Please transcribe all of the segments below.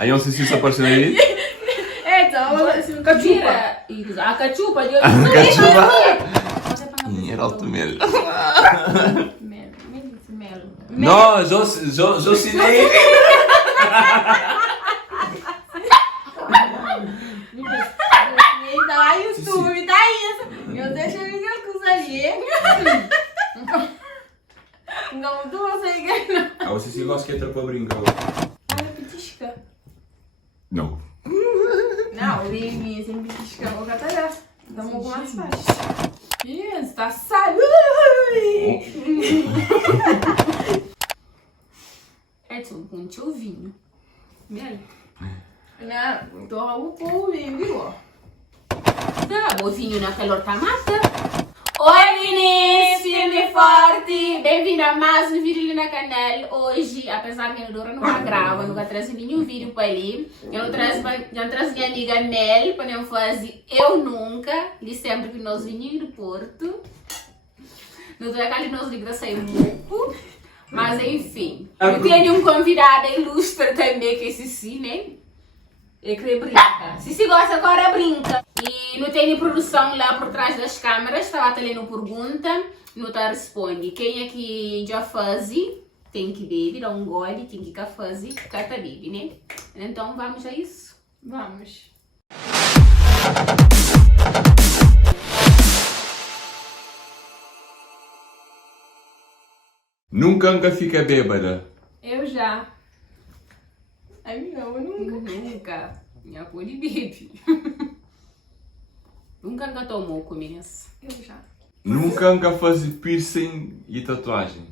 Aí não sei se isso apareceu aí. Então, cachupa. A cachupa de Cachupa. Era alto mel. mel. Não, Jocinei. Me dá YouTube, me dá isso. Eu deixo a coisa ali. Não, tu não sei que não. Ah, você se gosta que entra para brincar. Olha, petisca. Não. Não, o Lemi sem petisca, vou catar essa. Dá uma algumas faixas. Isso, tá saindo. Edson, com tio vinho. Mel. Não, tô algo por Lemi, ó. Dá o vinho na calor tá mata. Oi meninas, firme e forte. Bem-vindo a mais um vídeo ali na canal. Hoje, apesar que a Dora nunca grava, nunca traz nenhum vídeo para ali. Eu não trago minha amiga Mel para não fazer eu nunca. E sempre que nós vinhamos do Porto. Não tô aqui nós liga sair muito. Mas enfim, eu tenho um convidado ilustre também, que é Cici, né? É que brinca. Se gosta agora, brinca. E não tem produção lá por trás das câmeras. Estava lendo pergunta, não tá responde. Quem é que já faz, tem que beber, dá um gole, quem que faz, cata bebe, né? Então vamos a isso? Vamos. Nunca fica bêbada. Eu já. Ai, não, eu nunca. Nunca. Minha cor de bebe. Nunca tomou começo. Eu já. Nunca faz piercing e tatuagem.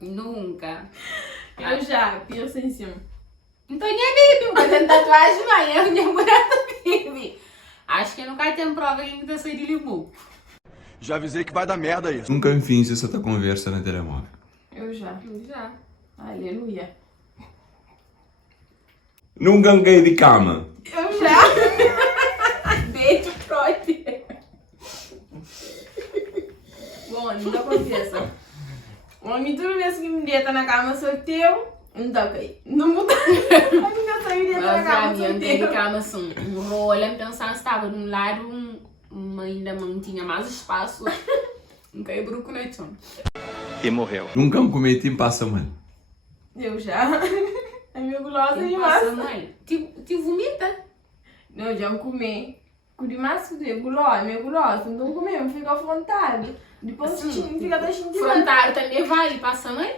Nunca. Eu já, piercing sim. Então ninguém bebe, mas tem tatuagem, mas eu minha mulher bebe. Acho que nunca tem prova que ainda sai de limão. Já avisei que vai dar merda isso. Nunca finge essa conversa na telemóvel. Eu já. Eu já. Aleluia. Nunca caí de cama. Eu já. Beijo, Freud. Bom, nunca confessa. Homem, toda vez que me deita na cama sou teu, não dá cair. Não muda. A minha saída deita na Mas a cama minha sou tem de teu. cama assim, um rolo, então estava de um lado, ainda não tinha mais espaço. Não caiu bruco no chão. E morreu. Nunca cometi passa mal. Eu já. É meio gulosa Quem demais. passa mãe? Te vomita? Não, eu já comi. Com demais que é gulosa, é meio gulosa. Então comer, fica à vontade. Depois fica da gente. Frontário também vai, passa mãe?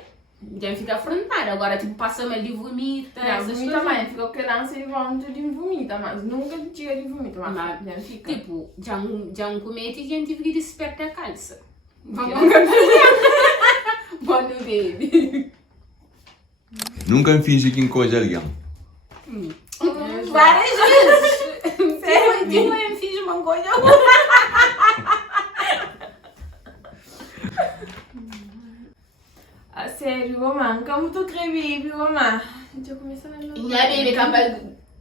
Já fica frontário. Agora, tipo, passa mal de vomita, Não, essas vomita coisas. mais, fica criança e vomita de vomita, mas nunca tira de vomita, mas Mas, já fica. tipo, já um comete e já tive que despertar a calça. Vamos Bom, baby. Nunca finge que encoja alguém. Várias vezes. Sério? Tipo, eu fiz uma coisa. Ah, sério, mamãe, como tu quer beber, mamãe? Deixa eu começar a não. Já, baby, acaba.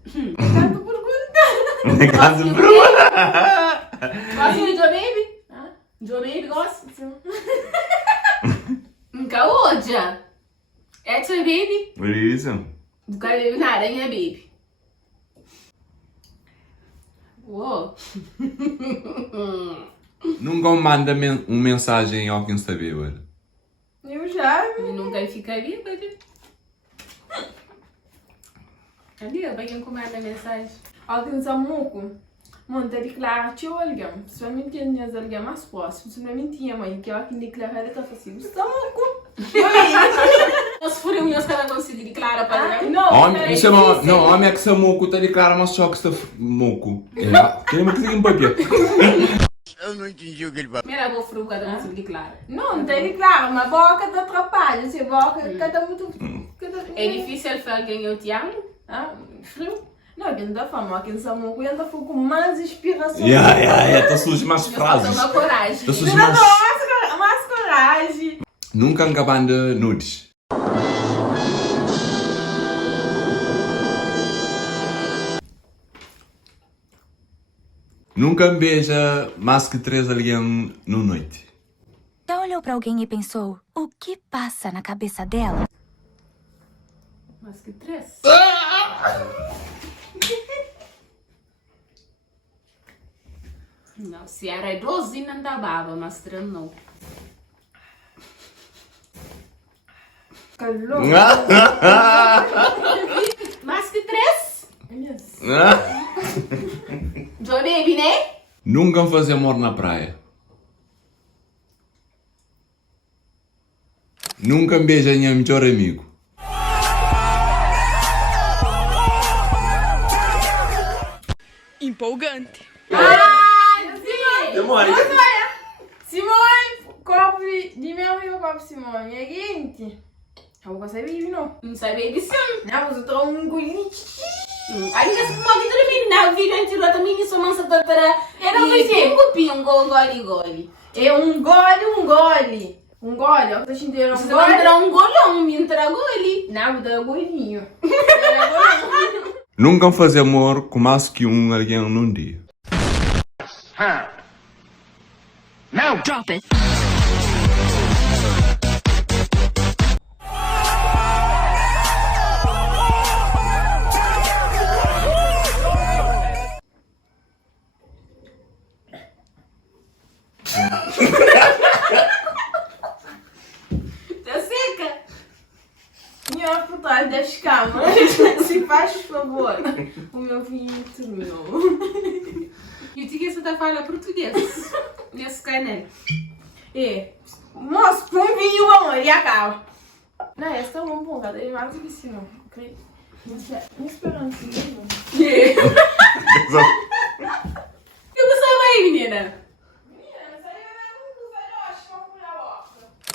Tanto pergunta. Caso Bruna. Gosta de Joe Baby? Ah, Joe Baby gosta? sim. Nunca odia. É Joe Baby? Por isso. Nunca baby na aranha, baby. Uou. Nunca manda mensagem ao quem está bêbado. Eu já. E nunca fica bêbado. Cadê? Vai quem comanda a mensagem? Alguém samuco. Monta declarar teu alguém. Principalmente quem é alguém mais próximo. Se não é mentira, mãe, que ela que declarar, ela tá fazendo. Samuco. Se for eu, eu não consigo declarar para ela. Não, Homem, isso é uma... Não, homem é que está moco, está de cara, mas só que está moco. Tem uma coisa que me Eu não entendi o que ele falou. Primeira vou frio, cada um consigo declarar. não, não tem declarar, mas boca te atrapalha. Se boca, cada muito. É difícil ele falar alguém eu te amo? Ah, frio. Não, quem dá fama, quem samuco, quem dá fogo com mais inspiração. Está surgindo mais Eu frases. só tenho coragem. Está Não, surgindo não, mais... mais coragem. Nunca banda nudes. Nunca beija mais que 3 alguém no noite. Já olhou pra alguém e pensou, o que passa na cabeça dela? Mas que 3. Não, se era 12 não dá baba, mas 3 não. Calor. Mais que 3? Yes. Joe baby, né? Nunca fazer amor na praia. Nunca beija minha melhor amigo. Empolgante. Demora. Simone, copo de meu amigo, copo Simone. É seguinte. Eu vou conseguir beber não. Não sabia disso. Não, mas eu tô um golinho. Aí nesse momento ele na vídeo antes do também isso mansa doutora. Era um pingo gole. É um gole. Um gole, ó, tá sentindo Você um vai gole? entrar um golão, me entra gole. Não, vou dar um golinho. Nunca fazer amor com mais que alguém num dia. Now drop it. Tá seca? Minha por trás das câmeras. Se faz favor. O meu vinho terminou. Eu tinha que você falar português. Nesse canal. É. Moço, com um vinho bom, ele acaba. Não, esse tá bom, cara. Ele mais do que isso, não. Ok? Me esperando mesmo. Eu gostava aí, menina.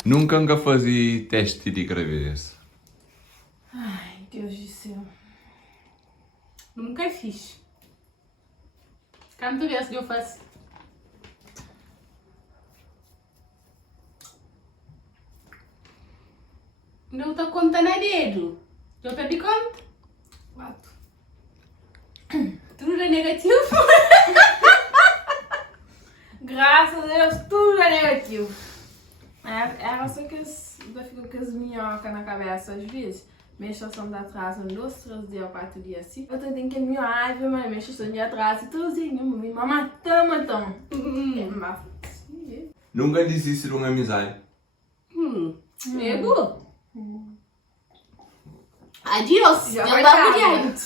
Nunca fazer teste de gravidez. Ai, Deus do céu. Nunca fiz. Quando tu vês, eu faço. Não tô contando a dedo. Eu perdi conta. 4. Tudo é negativo. Graças a Deus, tudo é negativo. Era só que eu fico com as minhocas na cabeça às vezes. Minha estação de atraso, 2, 3 dias, 4 dias assim. Eu tenho que me ave, mas minha estação de atraso, tudozinho, me matamos. Nunca desiste de uma amizade. Nego. Adiós. Já Já vai vamos tarde. adiante.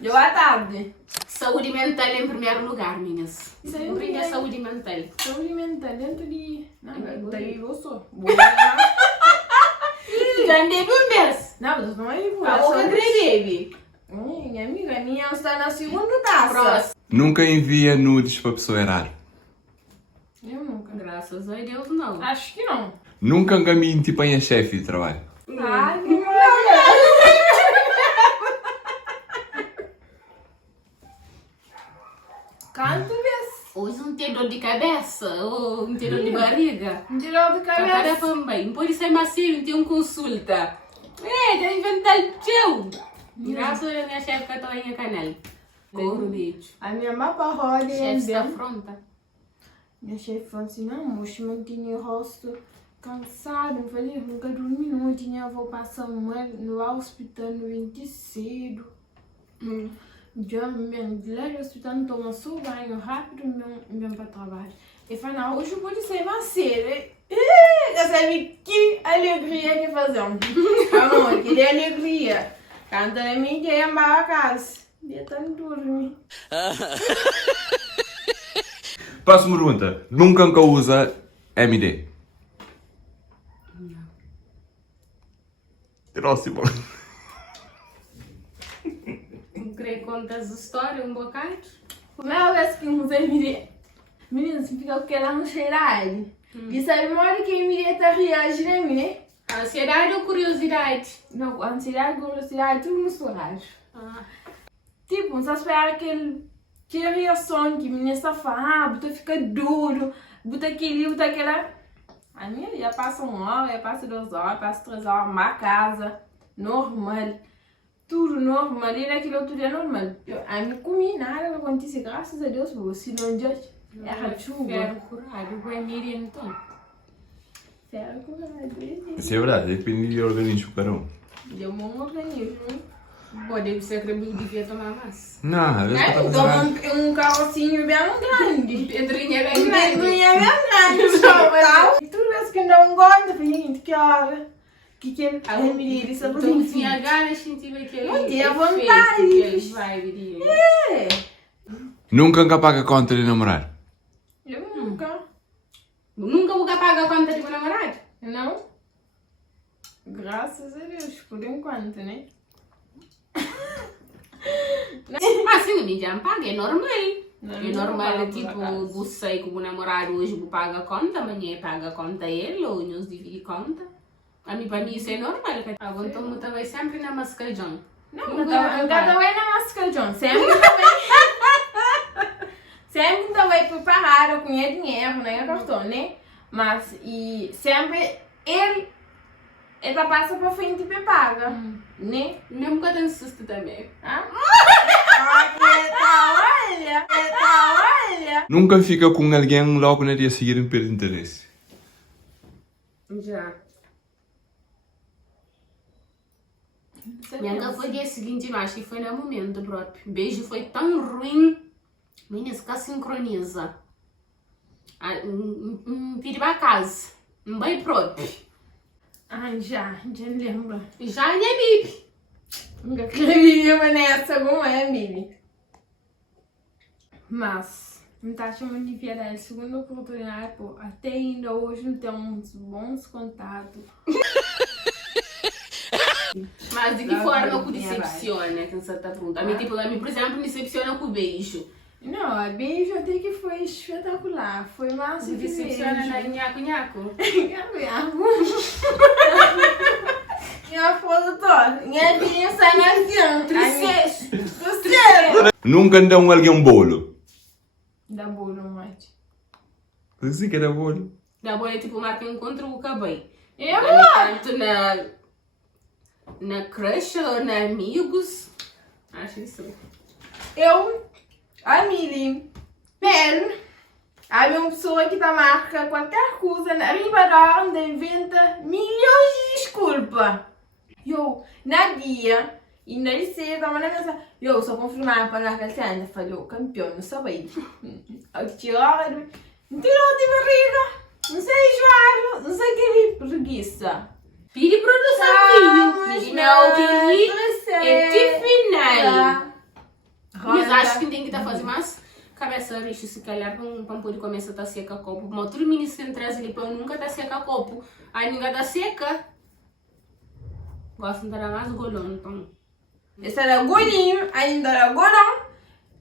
Deu à tarde. Saúde mental em primeiro lugar, minhas. Isso aí Sempre é a saúde mental. Saúde mental dentro de... Não, daí eu sou. Já andei um mês. Não, mas não é isso. A boca baby. Minha amiga, minha está na segunda taça. Próximo. Nunca envia nudes para pessoa errada. Eu nunca. Graças a Deus, não. Acho que não. Nunca mente para a chefe de trabalho. Ai, que Canto vez. Hoje não tem dor de cabeça ou não tem dor de barriga. Me tirou do A cara cabeça. foi bem. Pode ser macio, não tem um consulta. Tem inventar teu. Graças a minha chefe que está em canal. Corro, beijo. A minha mapa roda Chefe e está afronta. minha chefe falou assim, não, moço, não tinha o rosto cansado. Eu falei, nunca dormi noite, eu vou passar no hospital no 26. Já me lá no hospital, toma só banho rápido, mesmo para trabalho. E falei, não, hoje pode ser mais cedo. Já sabe que alegria que fazemos. Amor, que alegria. Canta a minha ideia em a casa. Eu tô dormindo. Próxima pergunta. Nunca usa MD. Próximo. Não creio que contas história um bocado. Primeira vez que eu usei MD, menina, você fica com aquela ansiedade. E sabe, uma hora que a MD tá reagindo a mim, Ansiedade ou curiosidade? não, ansiedade, curiosidade, tudo misturado. Tipo, não só esperar aquela reação que a menina está falando, bota fica duro, bota aquele, bota aquela. A minha já passa 1 hora, já passa 2 horas, passa 3 horas, uma casa, normal, tudo normal, e naquele outro dia normal. A mim comi nada, não acontece, graças a Deus, se não já era chuva. Ferro curado, vai Miriam então. Ferro curado. Isso é verdade, depende do organismo de cada um. Ele é um bom organismo. Pode ser que eu devia tomar mais. Não, às vezes eu tava Toma fazendo. um carrocinho bem grande. Pedrinha é Um grande. pedrinha bem grande. Tal. E toda vez que não gosta, gente, que hora? Que ele me só por Então tinha ganas, sentia aquele. Não tinha efeito, vontade. aquele vibe de. É. Nunca paga a conta de namorar. Eu nunca. Nunca vou pagar a conta de meu namorado. Não? Graças a Deus, por enquanto, né? Assim, a mídia paga, é normal. Não, É não normal, pago, por tipo, acaso. você com o namorado hoje vou pagar a conta, amanhã paga a conta ele, ou nos divide conta. Para mim isso é normal. A vontade estava sempre na mascajão. Não, Nunca eu vai não é na máscara, John. Sempre também. Sempre também preparado, com dinheiro, né? Cartão, né? Mas, e sempre ele passa para frente e paga, né? Mesmo que eu tenho susto também. Ah? Olha. Nunca fica com alguém logo no dia seguinte pelo interesse. Já. Minha foi dia seguinte, eu acho que foi no momento próprio. O beijo foi tão ruim. Meninas, que sincroniza. Pedi para casa. Um bem próprio. Ai, já lembro. Já é bibi. Nunca acreditava nessa, como é, Mili? Mas, me tá chamando de piada, segunda oportunidade, pô, até ainda hoje não temos bons contatos. Mas de que Não, forma não, que decepciona, que você tá perguntando? A mim, por exemplo, me decepciona com o beijo. Não, a beijo até que foi espetacular, foi massa Me de decepciona beijo. na nhaco-nhaco. Minha foto toda, minha filha sai na cena, Tristeza. Nunca dão alguém um bolo. Dá bolo, mate. Assim que era bolo. Da boa, tipo, marca encontro o cabelo. Eu Tanto na crush ou na amigos. Acho isso. A Mili, Mel, há uma pessoa que tá marca qualquer coisa na riba onde inventa milhões de desculpas. Eu, na dia, e na liceira, tava na mesa, eu só confirmava para a Cassiana, falou, campeão, não sabia. Eu tirava, não tirou de barriga, não sei jogar, não sei que preguiça. Pedi produção, filho. Não, que é de final. Mas acho que tem que estar fazendo mais cabeça rixa, se calhar, para poder começar a estar seca copo. Mas outro menino se traz ali para nunca estar seca copo. Aí nunca está seca. Gosto de dar mais golão, então. Esse era golinho, ainda era golão,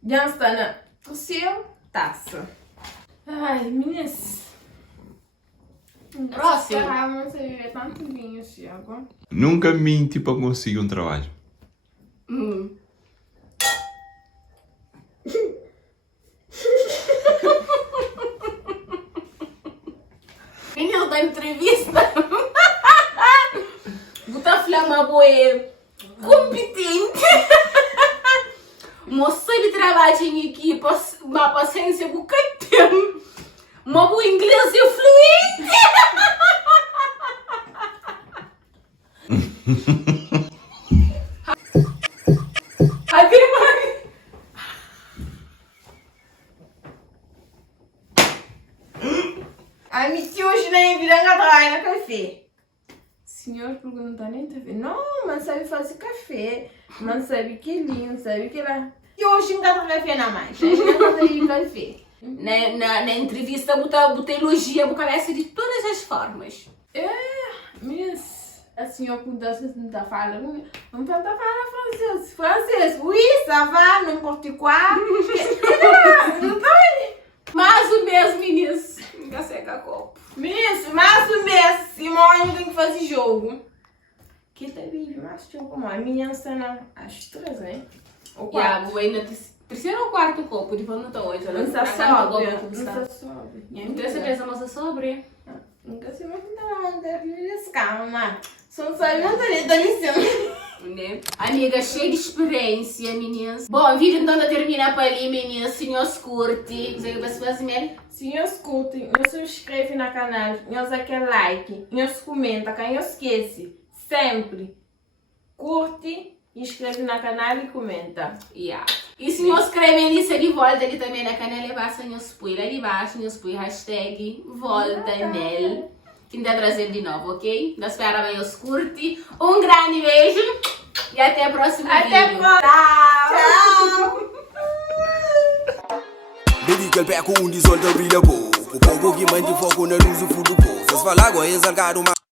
já está na terceira taça. Ai, meninas. Próximo. Não sei viver tanto vinho assim agora. Nunca minto para conseguir um trabalho. Menino da entrevista. Buta flama boa competente. Moça de trabalho em equipe, uma paciência bucatem. Uma boa inglês e fluente. A minha tia hoje nem virando atrás no café. Senhor pergunta nem café. Não, mas sabe fazer café. Mas sabe que é lindo, sabe que lá. E hoje não dá café na mãe. Não dá café. Na entrevista, buta elogia, buta cabeça de todas as formas. Mas a senhora pudesse tentar falar. Vamos tentar falar francês. Francês, oui, ça va, n'importe quoi. Não tá aí. Mas o mesmo, meninas. Nunca seca copo. Isso, mas o mês, Simone tem que fazer jogo. Que tá vídeo, mas jogo mais. A minha está às 3, né? Ou E a 4. boa ainda terceiro ou quarto copo, depois não está hoje. Ela Não está sóbria. sóbria. Não está sóbria. Não tem certeza, mas é sobre. Nunca se vai tentar calma. Só sabe não dá licença. Né? Amiga, cheia de experiência, meninas. Bom, o vídeo então termina para ali, meninas. Se nos curte, você vai fazer mesmo? Se não escutem, não se inscreve no canal, não dá aquele like, não se comenta, não esquece. Sempre. curte, inscreve no canal e comenta. Yeah. E se nós escrevem isso de volta ali também na canal, e basta nos pôr lá de baixo, nos pôr hashtag volta nele. Que ainda trazer de novo, ok? Nós esperamos os curte. Um grande beijo e até o próximo vídeo. Tchau! Baby girl, pega com um de solta brilha pouco. Pouco que mande foco na luz do fundo pouco. Vocês falam agora, eles algaram uma.